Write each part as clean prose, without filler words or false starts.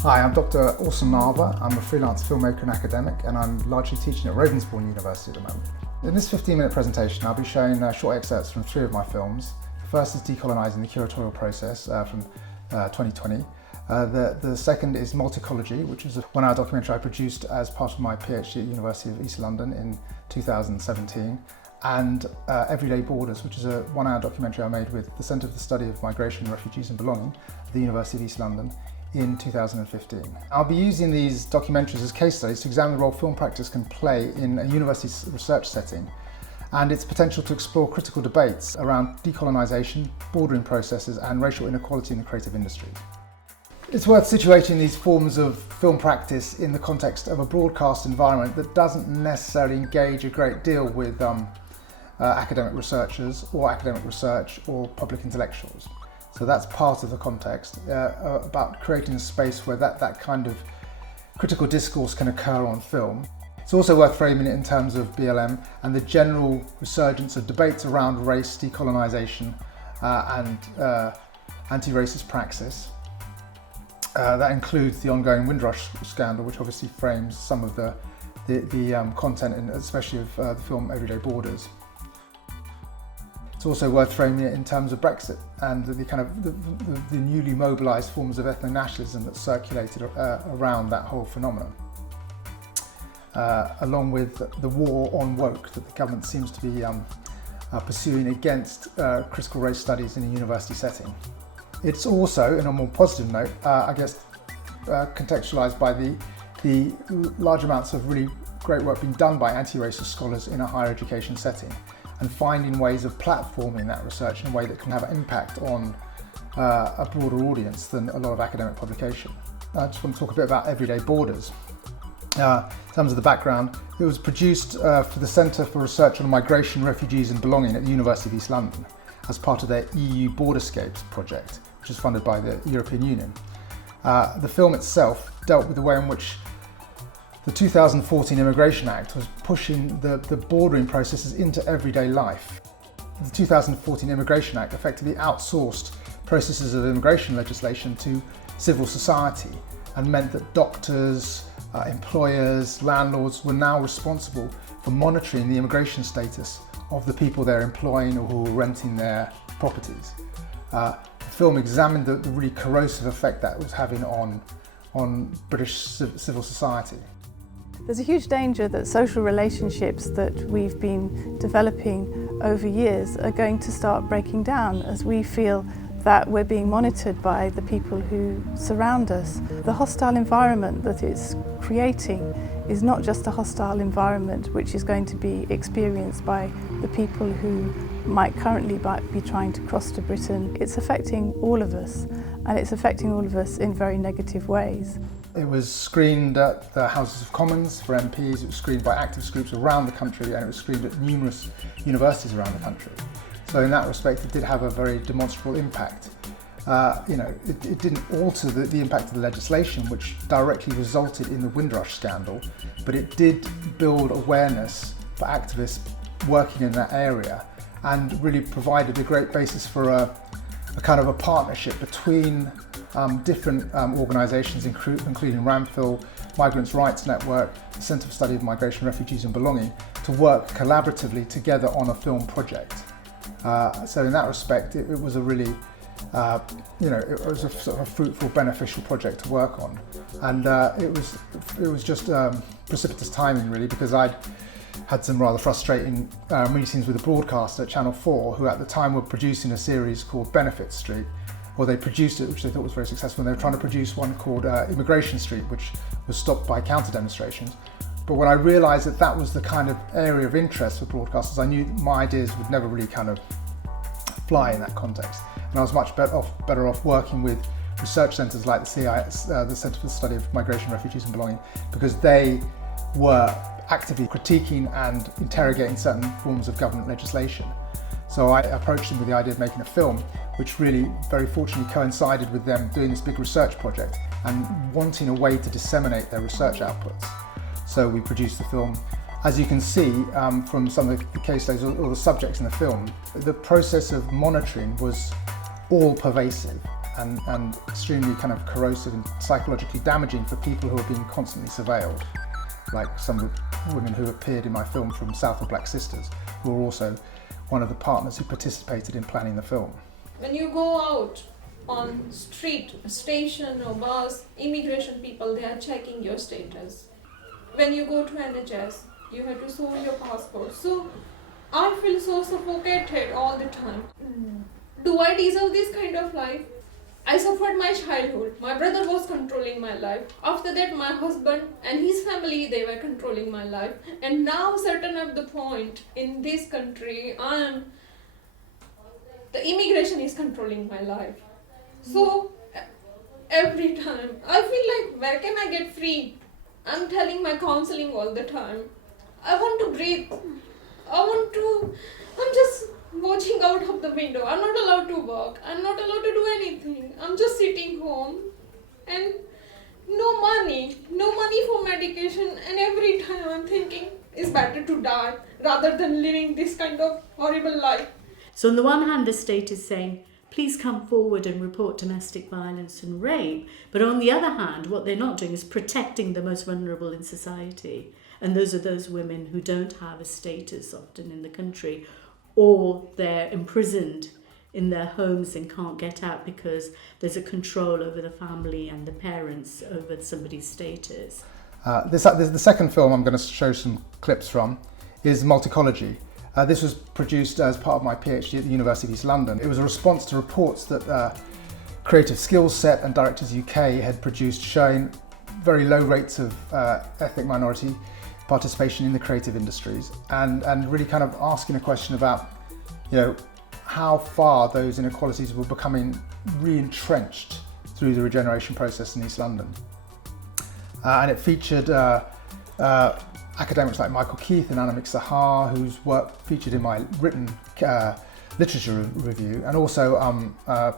Hi, I'm Dr. Orson Nava. I'm a freelance filmmaker and academic, and I'm largely teaching at Ravensbourne University at the moment. In this 15-minute presentation, I'll be showing short excerpts from 3 of my films. The first is Decolonising the Curatorial Process from 2020. The second is Multicology, which is a 1-hour documentary I produced as part of my PhD at University of East London in 2017. And Everyday Borders, which is a 1-hour documentary I made with the Centre for the Study of Migration, Refugees and Belonging at the University of East London in 2015. I'll be using these documentaries as case studies to examine the role film practice can play in a university research setting and its potential to explore critical debates around decolonisation, bordering processes and racial inequality in the creative industry. It's worth situating these forms of film practice in the context of a broadcast environment that doesn't necessarily engage a great deal with academic researchers or academic research or public intellectuals. So that's part of the context about creating a space where that kind of critical discourse can occur on film. It's also worth framing it in terms of BLM and the general resurgence of debates around race, decolonisation and anti-racist praxis. That includes the ongoing Windrush scandal, which obviously frames some of the content, and especially of the film Everyday Borders. It's also worth framing it in terms of Brexit and the newly mobilised forms of ethno-nationalism that circulated around that whole phenomenon, along with the war on woke that the government seems to be pursuing against critical race studies in a university setting. It's also, on a more positive note, contextualised by the large amounts of really great work being done by anti-racist scholars in a higher education setting, and finding ways of platforming that research in a way that can have an impact on a broader audience than a lot of academic publication. I just want to talk a bit about Everyday Borders. In terms of the background, it was produced for the Centre for Research on Migration, Refugees and Belonging at the University of East London as part of their EU Borderscapes project, which is funded by the European Union. The film itself dealt with the way in which the 2014 Immigration Act was pushing the bordering processes into everyday life. The 2014 Immigration Act effectively outsourced processes of immigration legislation to civil society and meant that doctors, employers, landlords were now responsible for monitoring the immigration status of the people they're employing or who are renting their properties. The film examined the really corrosive effect that was having on British civil society. There's a huge danger that social relationships that we've been developing over years are going to start breaking down as we feel that we're being monitored by the people who surround us. The hostile environment that it's creating is not just a hostile environment which is going to be experienced by the people who might currently be trying to cross to Britain. It's affecting all of us, and it's affecting all of us in very negative ways. It was screened at the Houses of Commons for MPs, it was screened by activist groups around the country, and it was screened at numerous universities around the country. So in that respect, it did have a very demonstrable impact. It didn't alter the impact of the legislation, which directly resulted in the Windrush scandal, but it did build awareness for activists working in that area and really provided a great basis for a kind of a partnership between different organisations, including RAMPHIL, Migrants' Rights Network, the Centre for Study of Migration, Refugees and Belonging, to work collaboratively together on a film project. So in that respect, it was a really, it was a sort of a fruitful, beneficial project to work on. And it was just precipitous timing, really, because I'd had some rather frustrating meetings with a broadcaster at Channel 4, who at the time were producing a series called Benefit Street, or they produced it, which they thought was very successful, and they were trying to produce one called Immigration Street, which was stopped by counter-demonstrations. But when I realised that that was the kind of area of interest for broadcasters, I knew my ideas would never really kind of fly in that context. And I was much better off working with research centres like the Centre for the Study of Migration, Refugees and Belonging, because they were actively critiquing and interrogating certain forms of government legislation. So I approached them with the idea of making a film, which really very fortunately coincided with them doing this big research project and wanting a way to disseminate their research outputs. So we produced the film. As you can see from some of the case studies or the subjects in the film, the process of monitoring was all pervasive. and extremely kind of corrosive and psychologically damaging for people who are being constantly surveilled, like some of the women who appeared in my film from South of Black Sisters, who were also one of the partners who participated in planning the film. When you go out on street, station or bus, immigration people, they are checking your status. When you go to NHS, you have to show your passport. So I feel so suffocated all the time. Do I deserve this kind of life? I suffered my childhood. My brother was controlling my life. After that, my husband and his family, they were controlling my life. And now, certain at the point in this country, the immigration is controlling my life. So every time, I feel like, where can I get free? I'm telling my counseling all the time. I want to breathe. I'm just watching out of the window. I'm not allowed to work. I'm not allowed to do anything. I'm just sitting home and no money for medication. And every time I'm thinking it's better to die rather than living this kind of horrible life. So on the one hand, the state is saying, please come forward and report domestic violence and rape. But on the other hand, what they're not doing is protecting the most vulnerable in society. And those are those women who don't have a status often in the country, or they're imprisoned in their homes and can't get out because there's a control over the family and the parents over somebody's status. The second film I'm going to show some clips from is Multicology. This was produced as part of my PhD at the University of East London. It was a response to reports that Creative Skills Set and Directors UK had produced showing very low rates of ethnic minority participation in the creative industries, and really kind of asking a question about, how far those inequalities were becoming re-entrenched through the regeneration process in East London. And it featured academics like Michael Keith and Annemiek Sahar, whose work featured in my written literature review, and also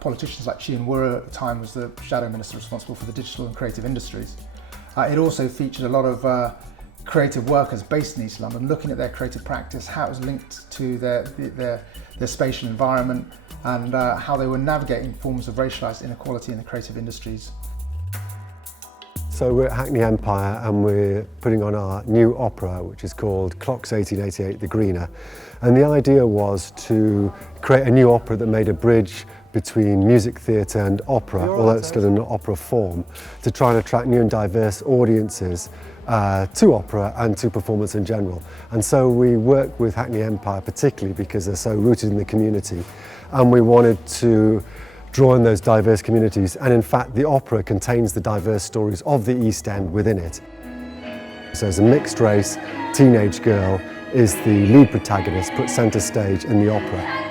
politicians like Chian Wura at the time was the shadow minister responsible for the digital and creative industries. It also featured a lot of creative workers based in East London, looking at their creative practice, how it was linked to their spatial environment, and how they were navigating forms of racialised inequality in the creative industries. So we're at Hackney Empire and we're putting on our new opera, which is called Clocks 1888 The Greener. And the idea was to create a new opera that made a bridge between music theatre and opera, although it's still in an opera form, to try and attract new and diverse audiences to opera and to performance in general. And so we work with Hackney Empire particularly because they're so rooted in the community, and we wanted to draw in those diverse communities, and in fact the opera contains the diverse stories of the East End within it. So as a mixed race teenage girl is the lead protagonist put centre stage in the opera.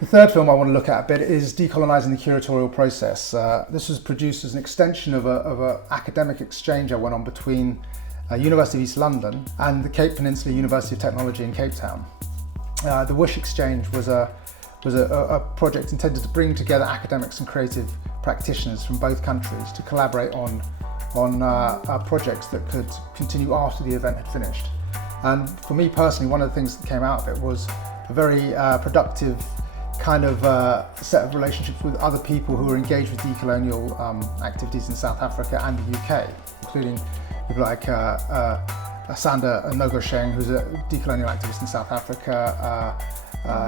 The third film I want to look at a bit is Decolonising the Curatorial Process. This was produced as an extension of an academic exchange I went on between University of East London and the Cape Peninsula University of Technology in Cape Town. The Whoosh Exchange was a project intended to bring together academics and creative practitioners from both countries to collaborate on projects that could continue after the event had finished. And for me personally, one of the things that came out of it was a very productive kind of set of relationships with other people who were engaged with decolonial activities in South Africa and the UK, including people like Asanda Nogosheng, who's a decolonial activist in South Africa,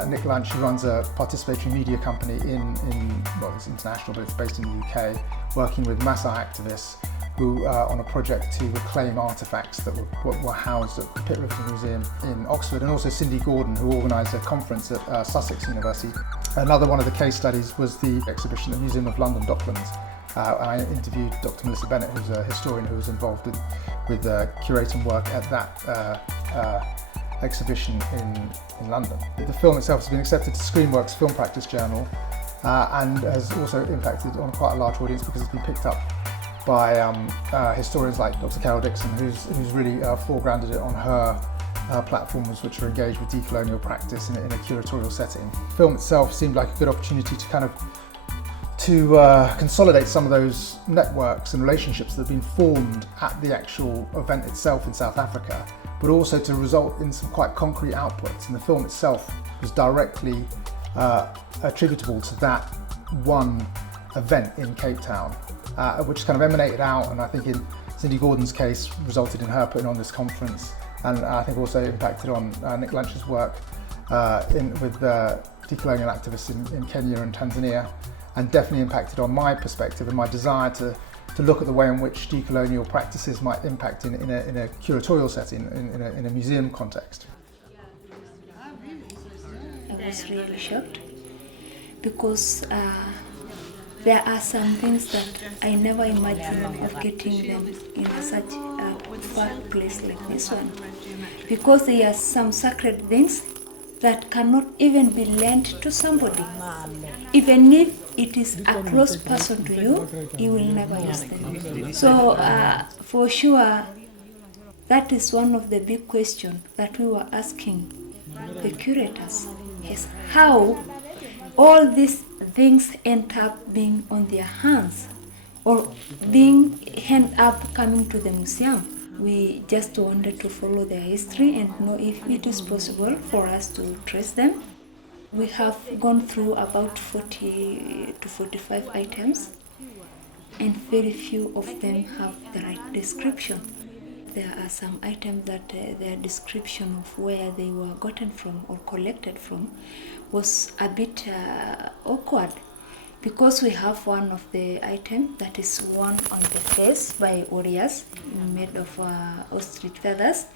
Nick Lunch, who runs a participatory media company well, it's international, but it's based in the UK, working with Maasai activists who on a project to reclaim artefacts that were housed at the Pitt River Museum in Oxford, and also Cindy Gordon, who organised a conference at Sussex University. Another one of the case studies was the exhibition at the Museum of London Docklands. I interviewed Dr. Melissa Bennett, who's a historian who was involved with curating work at that exhibition in London. The film itself has been accepted to Screenworks Film Practice Journal and has also impacted on quite a large audience because it's been picked up by historians like Dr. Carol Dixon, who's really foregrounded it on her platforms which are engaged with decolonial practice in a curatorial setting. The film itself seemed like a good opportunity to kind of to consolidate some of those networks and relationships that have been formed at the actual event itself in South Africa, but also to result in some quite concrete outputs. And the film itself was directly attributable to that one event in Cape Town, which kind of emanated out, and I think in Cindy Gordon's case resulted in her putting on this conference, and I think also impacted on Nick Lunch's work with decolonial activists in Kenya and Tanzania, and definitely impacted on my perspective and my desire to look at the way in which decolonial practices might impact in a curatorial setting, in a museum context. I was really shocked because there are some things that I never imagined of getting them in such a far place like this one, because there are some sacred things that cannot even be lent to somebody. Even if it is a close person to you, you will never use them. So for sure, that is one of the big questions that we were asking the curators, is how all these things end up being on their hands or end up coming to the museum. We just wanted to follow their history and know if it is possible for us to trace them. We have gone through about 40 to 45 items, and very few of them have the right description. There are some items that their description of where they were gotten from or collected from was a bit awkward, because we have one of the items that is worn on the face by warriors, made of ostrich feathers,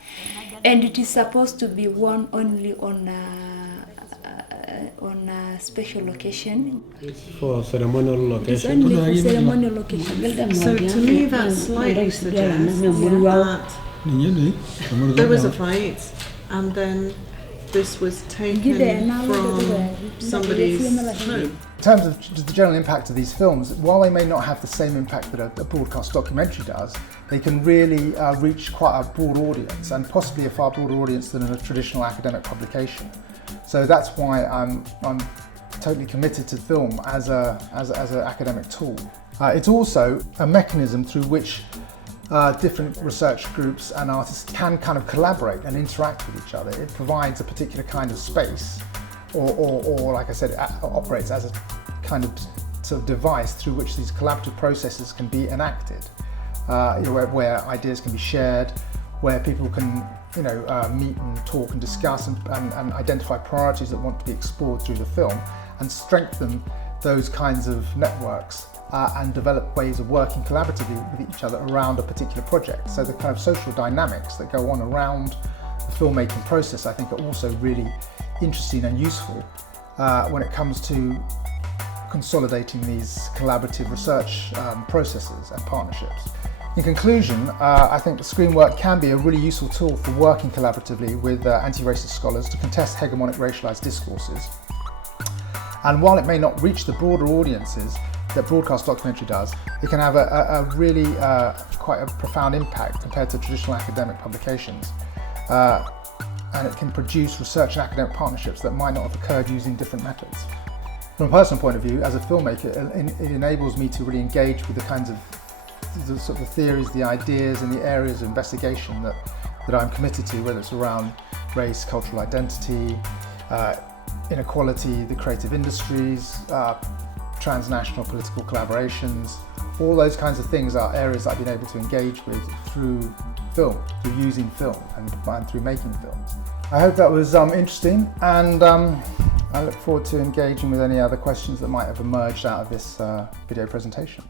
and it is supposed to be worn only on a special occasion. For ceremonial It is location. only for ceremonial occasion. So to me that slightly suggests that there was a fight and then this was taken from somebody's home. In terms of the general impact of these films, while they may not have the same impact that a broadcast documentary does, they can really reach quite a broad audience, and possibly a far broader audience than in a traditional academic publication. So that's why I'm totally committed to film as an academic tool. It's also a mechanism through which different research groups and artists can kind of collaborate and interact with each other. It provides a particular kind of space, or like I said, it operates as a kind of sort of device through which these collaborative processes can be enacted, where ideas can be shared, where people can meet and talk and discuss and identify priorities that want to be explored through the film, and strengthen those kinds of networks and develop ways of working collaboratively with each other around a particular project. So the kind of social dynamics that go on around the filmmaking process, I think, are also really interesting and useful when it comes to consolidating these collaborative research processes and partnerships. In conclusion, I think the screen work can be a really useful tool for working collaboratively with anti-racist scholars to contest hegemonic racialized discourses. And while it may not reach the broader audiences that broadcast documentary does, it can have a really quite a profound impact compared to traditional academic publications. And it can produce research and academic partnerships that might not have occurred using different methods. From a personal point of view, as a filmmaker, it enables me to really engage with the kinds of the theories, the ideas and the areas of investigation that I'm committed to, whether it's around race, cultural identity, inequality, the creative industries, transnational political collaborations. All those kinds of things are areas that I've been able to engage with through film, through using film and through making films. I hope that was interesting, and I look forward to engaging with any other questions that might have emerged out of this video presentation.